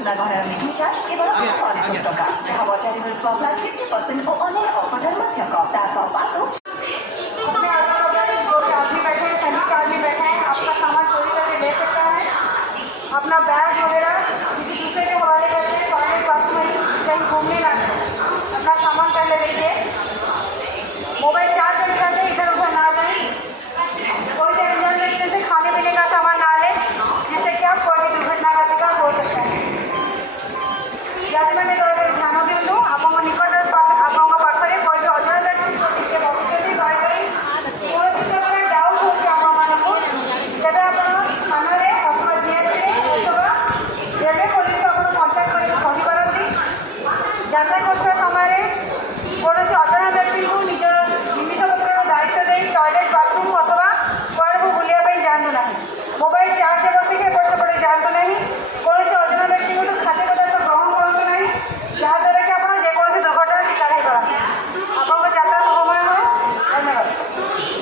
ସୁନାଗହଣାର ନିର୍ବିଚାର କେବଳ 100 ଟଙ୍କା ଯାହା ବଜାରରେ ମିଳୁଥିବା ଫ୍ଲାଟ୍ 50% ଓ ଅନ୍ୟ ଅଫରଠାରୁ ମଧ୍ୟ କମ୍। ତା ସହ ପାଆନ୍ତୁ अपना सामान चोरी करके ले सकता है। अपना बैग